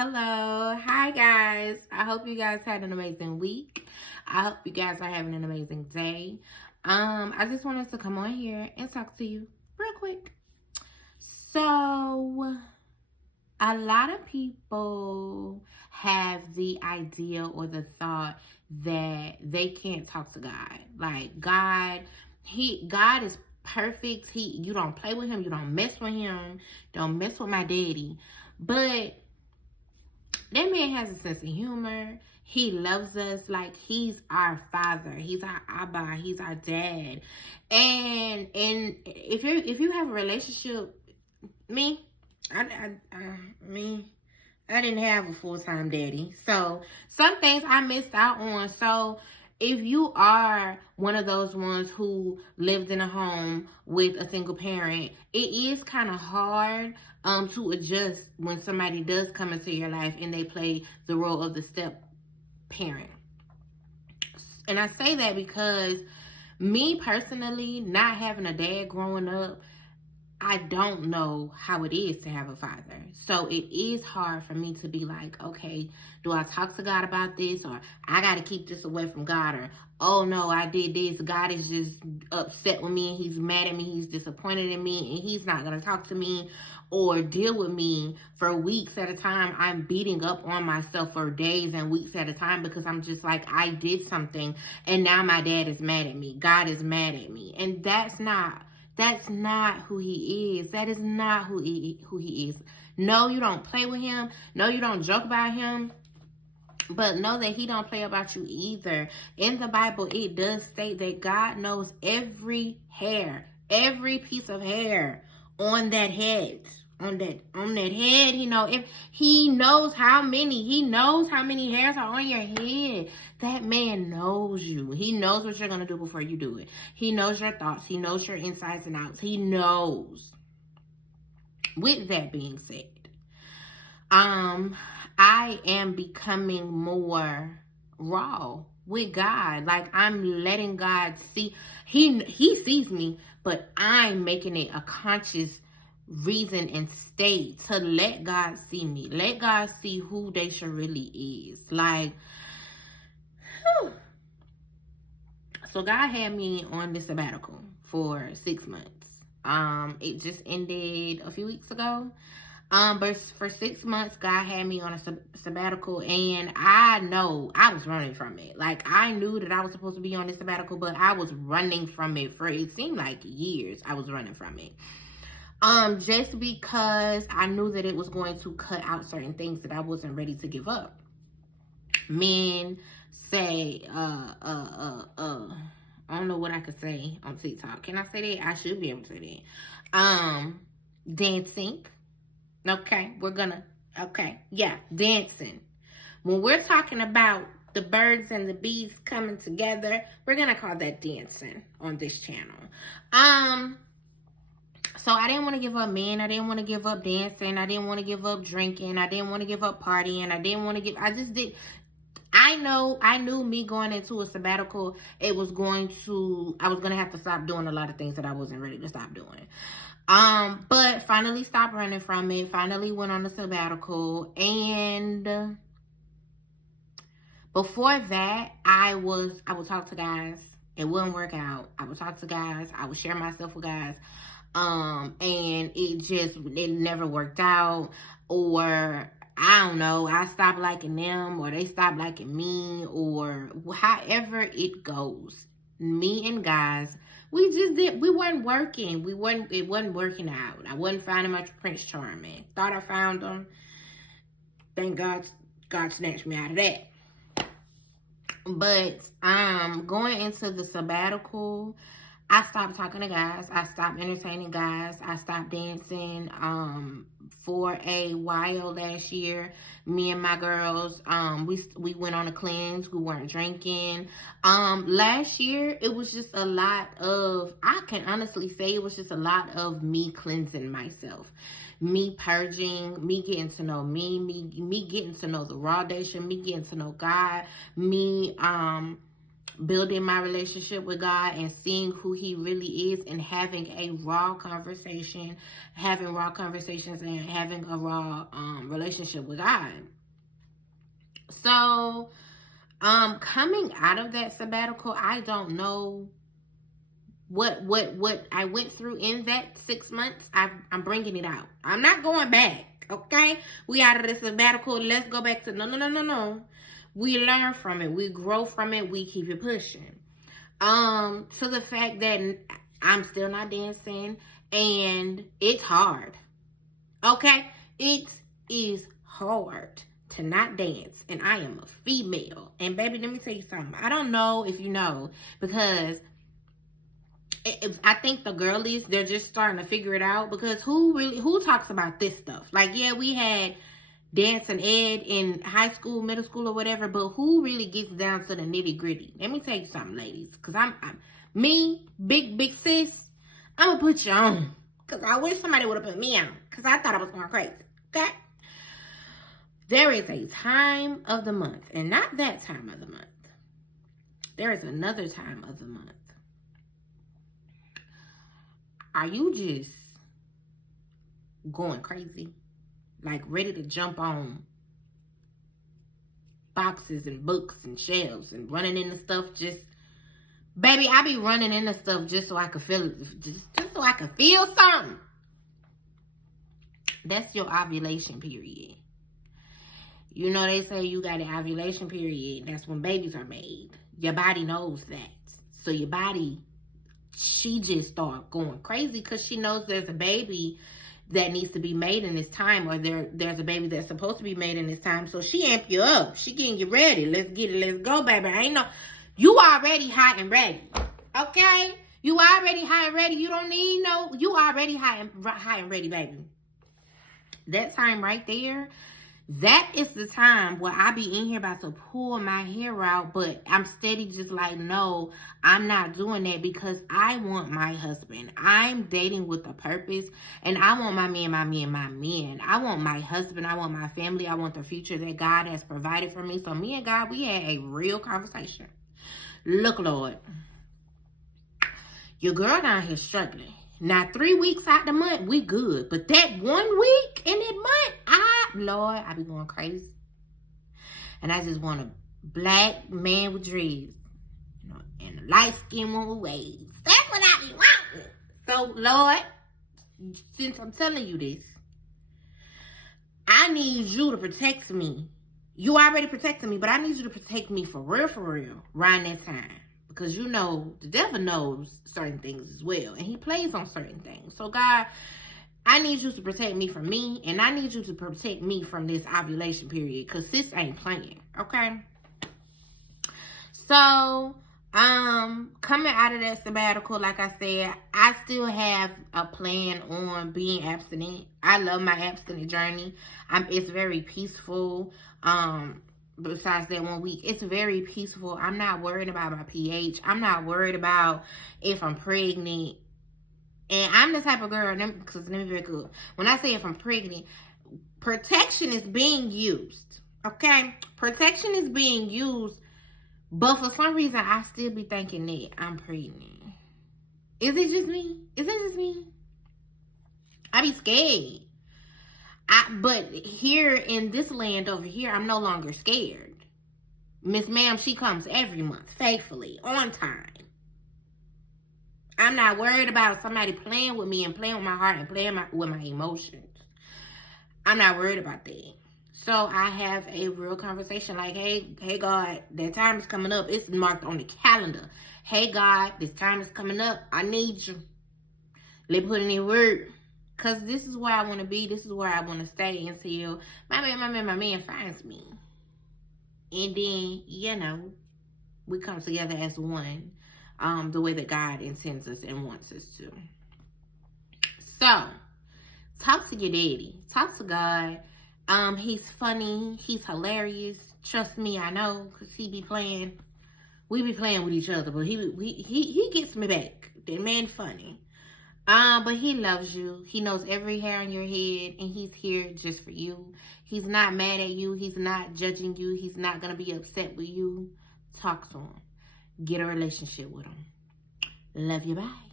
Hello. Hi, guys. I hope you guys had an amazing week. I hope you guys are having an amazing day. I just wanted to come on here and talk to you real quick. So, a lot of people have the idea or the thought that they can't talk to God. Like God is perfect. You don't play with him, you don't mess with him, don't mess with my daddy. But that man has a sense of humor. He loves us like he's our father. He's our Abba. He's our dad. And if you have a relationship, me, I didn't have a full-time daddy. So some things I missed out on. So if you are one of those ones who lived in a home with a single parent, it is kind of hard to adjust when somebody does come into your life and they play the role of the step parent. And I say that because me personally, not having a dad growing up, I don't know how it is to have a father. So it is hard for me to be like, okay, do I talk to God about this? Or I got to keep this away from God? Or, oh no, I did this. God is just upset with me. He's mad at me. He's disappointed in me. And he's not going to talk to me or deal with me for weeks at a time. I'm beating up on myself for days and weeks at a time because I'm just like, I did something and now my dad is mad at me. God is mad at me. And that's not who he is. That is not who he is. No, you don't play with him. No, you don't joke about him. But know that he don't play about you either. In the Bible, it does state that God knows every hair, every piece of hair on that head. On that head, he knows how many hairs are on your head. That man knows you. He knows what you're gonna do before you do it. He knows your thoughts. He knows your insides and outs. He knows. With that being said, I am becoming more raw with God. Like I'm letting God see. He sees me, but I'm making it a conscious reason and state to let God see me. Let God see who Daisha really is. Like, whew. So God had me on this sabbatical for 6 months. It just ended a few weeks ago. But for 6 months, God had me on a sabbatical, and I know I was running from it. Like, I knew that I was supposed to be on this sabbatical, but I was running from it for, it seemed like years I was running from it. Just because I knew that it was going to cut out certain things that I wasn't ready to give up. Men say, I don't know what I could say on TikTok. Can I say that? I should be able to say that. Dancing. Okay, dancing. When we're talking about the birds and the bees coming together, we're gonna call that dancing on this channel. So I didn't want to give up men. I didn't want to give up dancing. I didn't want to give up drinking. I didn't want to give up partying. I knew me going into a sabbatical, I was going to have to stop doing a lot of things that I wasn't ready to stop doing. But finally stopped running from it, finally went on a sabbatical, and before that, I would talk to guys. It wouldn't work out. I would talk to guys. I would share myself with guys. And it never worked out, or I don't know, I stopped liking them, or they stopped liking me, or however it goes. Me and guys, we weren't working. It wasn't working out. I wasn't finding my Prince Charming. Thought I found him. Thank God snatched me out of that. But going into the sabbatical, I stopped talking to guys. I stopped entertaining guys. I stopped dancing. For a while last year, me and my girls, we went on a cleanse. We weren't drinking. Last year, it was just a lot of, I can honestly say it was just a lot of me cleansing myself. Me purging, me getting to know me getting to know the raw Daisha, me getting to know God, me, building my relationship with God and seeing who he really is and having a raw conversation, having raw conversations and having a raw relationship with God. So, coming out of that sabbatical, I don't know what I went through in that 6 months. I'm bringing it out. I'm not going back. Okay, we out of the sabbatical. Let's go back to no. We learn from it. We grow from it. We keep it pushing. To the fact that I'm still not dancing and it's hard. Okay, it is hard to not dance, and I am a female. And baby, let me tell you something. I don't know if you know, because I think the girlies, they're just starting to figure it out, because who talks about this stuff? Like, yeah, we had dance and ed in high school, middle school, or whatever, but who really gets down to the nitty gritty? Let me tell you something, ladies, because I'm me, big sis, I'm gonna put you on, because I wish somebody would have put me on, because I thought I was going crazy. Okay, there is a time of the month, and not that time of the month. There is another time of the month. Are you just going crazy? Like ready to jump on boxes and books and shelves and running into stuff? Just, baby, I be running into stuff just so I can feel it, just so I can feel something. That's your ovulation period. You know, they say you got an ovulation period. That's when babies are made. Your body knows that. So your body, she just start going crazy because she knows there's a baby that needs to be made in this time, or there's a baby that's supposed to be made in this time. So she amp you up. She getting you ready. Let's get it. Let's go, baby. I ain't no, you already hot and ready. Okay? You already hot and ready. You don't need no, you already hot and ready, baby. That time right there, that is the time where I be in here about to pull my hair out, but I'm steady just like, no, I'm not doing that, because I want my husband. I'm dating with a purpose, and I want my man. I want my husband. I want my family. I want the future that God has provided for me. So me and God, we had a real conversation. Look, Lord, your girl down here struggling. Now, 3 weeks out the month, we good. But that 1 week in that month, Lord, I be going crazy. And I just want a black man with dreads, you know, and a light-skinned one with waves. That's what I be wanting. So, Lord, since I'm telling you this, I need you to protect me. You already protected me, but I need you to protect me for real, around that time. Because you know, the devil knows certain things as well. And he plays on certain things. So, God, I need you to protect me from me. And I need you to protect me from this ovulation period. Because this ain't playing. Okay? So, coming out of that sabbatical, like I said, I still have a plan on being abstinent. I love my abstinent journey. It's very peaceful. Besides that 1 week, it's very peaceful. I'm not worried about my pH. I'm not worried about if I'm pregnant. And I'm the type of girl, because let me be very good. When I say if I'm pregnant, protection is being used. Okay? Protection is being used, but for some reason, I still be thinking that I'm pregnant. Is it just me? I be scared. But here in this land over here, I'm no longer scared. Miss Ma'am, she comes every month, faithfully, on time. I'm not worried about somebody playing with me and playing with my heart and playing with my emotions. I'm not worried about that. So I have a real conversation like, hey God, that time is coming up. It's marked on the calendar. Hey God, this time is coming up. I need you. Let's put in the word. Because this is where I want to be. This is where I want to stay until my man finds me. And then, you know, we come together as one. The way that God intends us and wants us to. So, talk to your daddy. Talk to God. He's funny. He's hilarious. Trust me, I know. Because he be playing. We be playing with each other. But he gets me back. That man funny. But he loves you. He knows every hair on your head, and he's here just for you. He's not mad at you. He's not judging you. He's not going to be upset with you. Talk to him. get a relationship with them. Love you, bye.